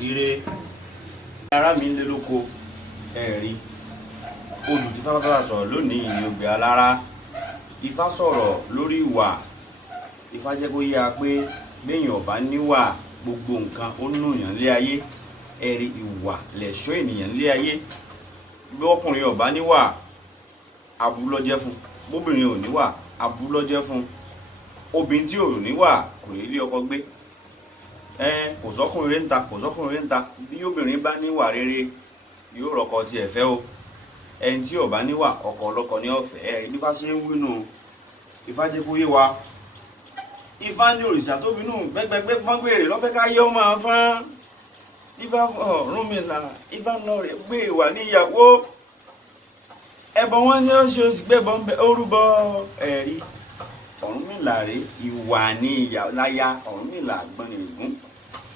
ire ará mi ń lé lóko ẹ̀rí olùtífá bá sọ̀rọ̀ lónìí ní ògbé alára. Ifá sọ̀rọ̀ lórí ìwà. Ifá jẹ́ kó yé wa pé béèyàn ọ̀bá níwà gbogbo nǹkan ó nùyàn lé ayé. Ẹ̀rí ìwà lẹ̀ṣọ́ ènìyàn lé ayé. Bí ọkùnrin ọ̀bá níwà aburú ló jẹ́ fún, bóbìnrin ò níwà aburú ló jẹ́ fún. Obìnrin tí ò níwà kò ní rí ọkọ gbé. Kò sọ́kùnrin rẹ̀ ń ta, kò sọ́kùnrin rẹ̀ ń ta. Bí obìnrin bá níwà rere yóò rọ́kọ tiẹ̀ fẹ́ o. Ẹni tí ò bá níwà ọkọ ọlọ́kọ ní ọ̀fẹ́. Ẹ̀rí bí Ifá ṣe ń wí nù. Ifá jẹ́ kó yé wa. Ifá ní òrìṣà tó bínú gbẹgbẹgbẹ gbọ́ngbèrè lọ́fẹ́ ká yọ́ máa fán. Ifá Ọ̀rúnmìlà, Ifá lọ rẹ̀ gbé ìwà níyàwó. Ẹbọ wọn ní ó ṣe oṣù gbẹbọ ń bẹ orúbọ. Ẹ̀rí Ọ̀rúnmìlà rè ìwà ní ìyá láyà Ọ̀rúnmìlà Àgbọnnìrègún.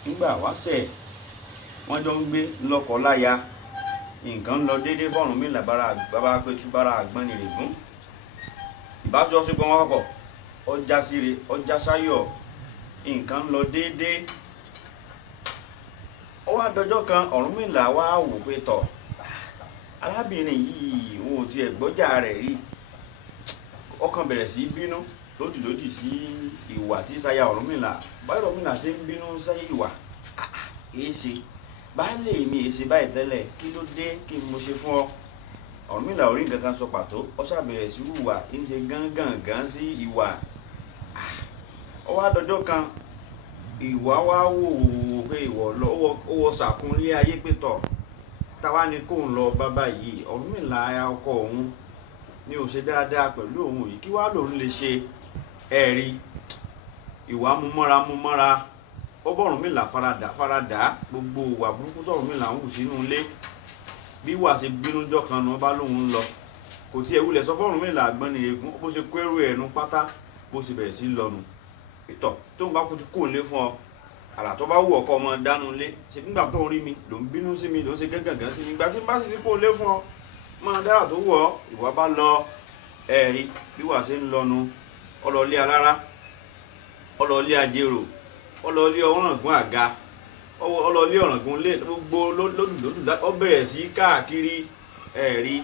Nígbà wáṣẹ̀ wọ́n jọ ń gbé lọ́kọ láya. Nǹkan ń lọ déédéé fún Ọ̀rúnmìlà bàbá Pétú bára Àgbọnnìrègún. Ìbájọ́sípọ̀ wọn kọ̀ ọjà síre ọjà sáyọ̀. Nǹkan ń lọ déédéé. Ó wá dọjọ́ kan Ọ̀rúnmìlà wá wò pé tọ̀ arábìnrin yìí òun ò tiẹ̀ gbọ́jà rẹ̀ rí. Ọkàn bẹ̀rẹ̀ sí bínú lódìlódì sí ìwà tí sáyà Ọ̀rúnmìlà. Báyọ̀ Ọ̀rúnmìlà ṣe ń bínú sí ìwà. Èé ṣe baálé mi èé ṣe báyìí tẹ́lẹ̀, kí ló dé, kí ni mo ṣe fún ọ? Ọ̀rúnmìlà ò rí nǹkan kan sọ pàtó. Ó ṣàbẹ̀rẹ̀ sí hùwà ń ṣe gángan sí ìwà. Ó wá dọjọ́ kan ìwà wá wò pé ìwọ lọ ó wọ sàkúnlé ayé pé tọ̀ táwa ni kóun lọ bàbá yìí. Ọ̀rúnmìlà ọkọ òun ni ò ṣe dáadáa pẹ̀lú òun yìí, kí wá lòun lè ṣe? Ẹ̀rí ìwà mú mọ́ra. Ó bọ́ Ọ̀rúnmìlà faradà gbogbo ìwà burúkú tó Ọ̀rúnmìlà ń hù sínú ilé. Bí wà ṣe bínú jọ́ kan náà bá lóun ń lọ, kò tiẹ̀ wulẹ̀ sọ fún Ọ̀rúnmìlà Àgbọnnìrègún bó ṣe kó ẹrù ẹ̀nu pátá bó ṣe bẹ̀rẹ̀ sí lọ́nu. Ìtọ̀ tó ń bá kú ti kó lé fún ọ, àrà tó bá wù ọkọ ọmọ dánú lé, ṣe nígbà tó ń rí mi ló ń bínú sí mi ló ń ṣe gángan sí mi. Ìgbà tí n bá sì ti kó lé fún ọ máa dára tó wù ọ. Ìwà bá lọ. Ẹ̀rí bí wà ṣe ń lọ́nu. Ọlọ́lé alára, ọlọ́lé ajérò, ọlọ́lé ọ̀ràngún àga, ọlọ́lé ọ̀ràngún lé gbogbo lódùlódù. Ó bẹ̀rẹ̀ sí káàkiri. Ẹ̀rí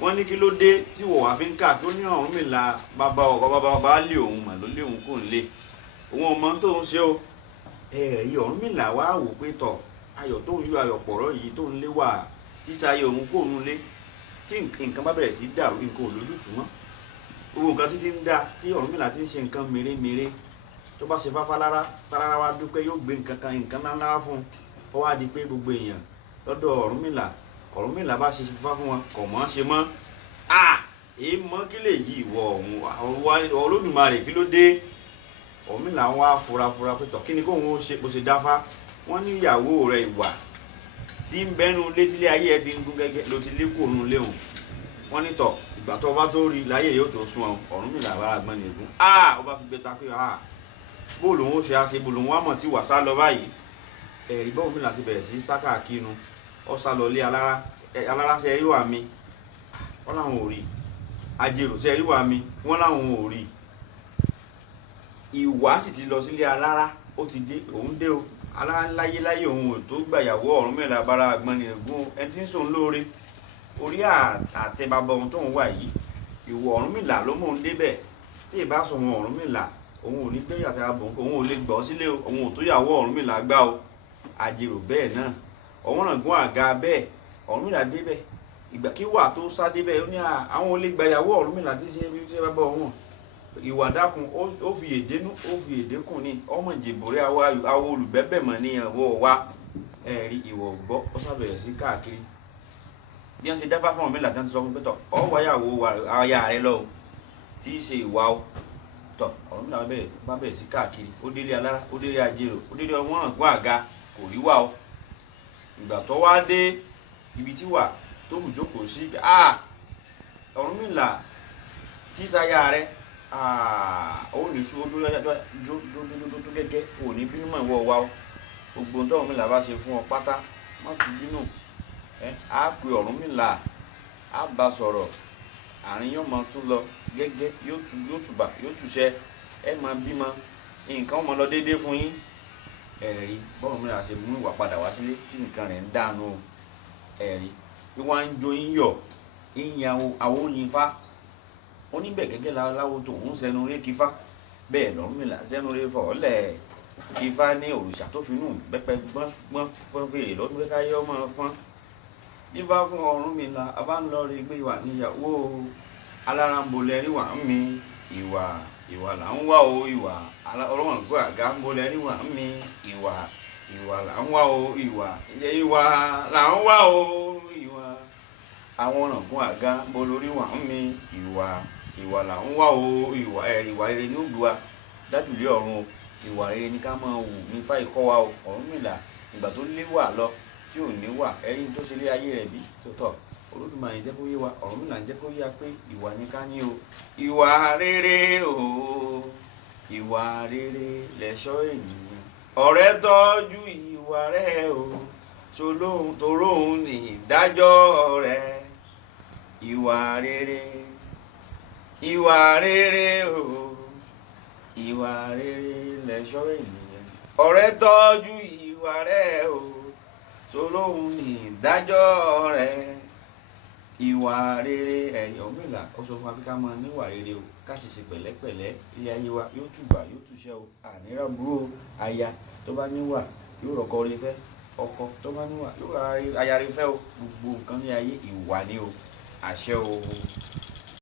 wọ́n ní kí ló dé tí wọ́n wá fi ń káàkiri. Ó ní Ọ̀rúnmìlà bàbá lé òun mà ló lé òun kò ń lé òun ọmọ tó ń ṣe o. Ẹ̀rí Ọ̀rúnmìlà wá wò pé tọ̀ ayọ̀ tó ń yọ ayọ̀ pọ̀rọ̀ yìí tó ń lé wà tíṣayé òun kò ń lé. Tí nǹkan bá bẹ̀rẹ̀ sí dàrú nǹkan ò lójútùú mọ́. Gbogbo nǹkan títí ń dá tí Ọ̀rúnmìlà ti ń ṣe nǹkan mèremère tó bá ṣe fáfá tárára wá dúpẹ́ yóò gbé nǹkan ńlá fún un. Ó wá di pé gbogbo èèyàn lọ́dọ̀ Ọ̀rúnmìlà bá ṣe fáfá fún wọn kò mọ́ ṣe mọ́. Èé mọ́ kí lè yí ìwọ ọ̀hún Olódùmarè kí ló dé? Ọ̀rúnmìlà wá fura pé tọ̀ kí ni kóun ó ṣe bó ṣe dáfá. Wọ́n ní ìyàwó rẹ̀ ìwà tí ń bẹ́nu létílé ayé ẹ fi ń gún gẹ́gẹ́ ló ti lékò òun léhùn. Wọ́n ní tọ̀ ìgbà tó bá tó rí láyé yóò tó sún ọ. Ọ̀rúnmìlà bá Àgbọnnìrègún ó bá fi gbé ta pé bó lòun ó ṣe àṣe bó lòun wá mọ̀ tí wà sá lọ báyìí. Ẹ̀rí bọ́ Ọ̀rúnmìlà ti bẹ̀rẹ̀ sí sá káàkiri. Ó sá lọ lé alára ṣe rí wà mí wọ́n láwọn ò rí. Ajérò ṣe rí wà mí wọ́n láwọn ò rí. Ìwà sì ti lọ sílé alára. Ó ti dé òun dé o. Alára láyé òun ò tó gbàyàwó Ọ̀rúnmìlà bára Àgbọnnìrègún. Ẹni tí ń sòun lóore orí àtẹ̀bàbọ̀ ohun tó ń wà yìí ìwọ Ọ̀rúnmìlà ló mọ̀ ń débẹ̀. Tí ìbá sọ wọn Ọ̀rúnmìlà òun ò ní gbé àtẹ̀bàbọ̀ òun ò lè gbọ́ sílé o. Òun ò tó yàwó Ọ̀rúnmìlà gbá o. Ajérò bẹ́ẹ̀ náà ọ̀ràngún àga bẹ́ẹ̀ Ọ̀rúnmìlà débẹ̀. Ìgbà kí wà tó sá débẹ̀ ó ní àwọn ò lè gbàyàwó Ọ̀rúnmìlà tí ṣe bá bọ̀ wọn. Ìwà dákun ó fi èdè nú ó fi èdè kùn ní ọmọ ìjìbòrè àwọn olùbẹ́bẹ̀ mọ̀ ní ẹ̀wọ̀ wa. Ẹ̀rí ìwọ̀ gbọ́ ó sábẹ̀rẹ̀ sí káàkiri. Bí wọ́n ṣe dáfá fún Ọ̀rúnmìlà tí wọ́n ti sọ fún pé tọ̀ ọ wáyàwó aya rẹ lọ tí í ṣe ìwà o. Tọ̀ Ọ̀rúnmìlà bá bẹ̀rẹ̀ sí káàkiri. Ó délé alára ó délé ajérò ó délé ọ̀ràngún àga kò rí wà o. Ìgbà tó wá dé ibi tí wà tó bù jókòó sí Ọ̀rúnmìlà tí sáyà rẹ ó ní sú ó dúró tó gẹ́gẹ́ ò ní bínú mọ̀ ìwọ wa o. Gbogbo ohun tó Ọ̀rúnmìlà bá ṣe fún ọ pátá má fi bínú. Á pe Ọ̀rúnmìlà á bá sọ̀rọ̀ àárín yóò máa tún lọ gẹ́gẹ́ yóò túbà yóò túṣẹ́ ẹ máa bímọ nǹkan ọmọ lọ déédéé fún yín. ẹ̀rí bọ́ọ̀rùn mìíràn ṣe mú ìwà padà wá sílé tí nǹkan rẹ̀ ń dànù ẹ̀rí ìwà ń jó ń yọ̀ ń yan àwòrán Ifá oníbẹ̀ gẹ́gẹ́ láwo tó ń sẹnu ré kífá bẹ́ẹ̀ lọ́rùnmìlà sẹ́nu ré fọ̀ọ́lẹ̀ Ifá ní òrìṣà tó finú pẹ́pẹ́ gbọ́n fèrè lọ́dún pé káyé ọmọ fọ́n Ifá fún Ọ̀rúnmìlà abánlọ́ọ̀rẹ́ gbé ìwà níyàwó alárambolẹ̀ ríwà ń mi ìwà là ń wá o ìwà ọlọ́wọ̀n gbọ́ àga ń bolẹ̀ ríwà ń mi ìwà là ń wá o ìwà là ń wá o ìwà àwọn ọ̀ràngún àga ń bolórí wà ń mi ìwà là ń wá o ìwà rere ní ògbó wa dájúlé ọ̀run ìwà rere ní ká máa wù ní Ifá ìkọ́ wa o Ọ̀rúnmìlà ìgbà tó lé wà lọ tí ò ní wà ẹ̀yìn tó ṣe lé ayé rẹ̀ bí tó tọ̀ Olódùmarè jẹ́ kó yé wa Ọ̀rúnmìlà jẹ́ kó yá pé ìwà ní ká ní o ìwà rere o ìwà rere lẹ̀ṣọ́ ènìyàn ọ̀rẹ́ tọ́jú ìwà rẹ̀ o toróhùn ní ìdájọ́ rẹ̀ ìwà rere o ìwà rere lẹ̀ṣọ́ ènìyàn ọ̀rẹ́ tọ́jú ìwà rẹ̀ o toróhùn ní ìdájọ́ rẹ̀ ìwà rere ẹ̀yìn Ọ̀rúnmìlà ó sọ fún Áfíríkà máa níwà rere o ká sì ṣe pẹ̀lẹ́pẹ̀lẹ́ ilé ayé wa yóò tùbà yóò túṣẹ́ o àníràbúrò aya tó bá níwà yóò rọ̀kọ rere fẹ́ ọkọ tó bá níwà yóò ra aya rere fẹ́ o gbogbo nǹkan ní ayé ìwà ni o àṣẹ o.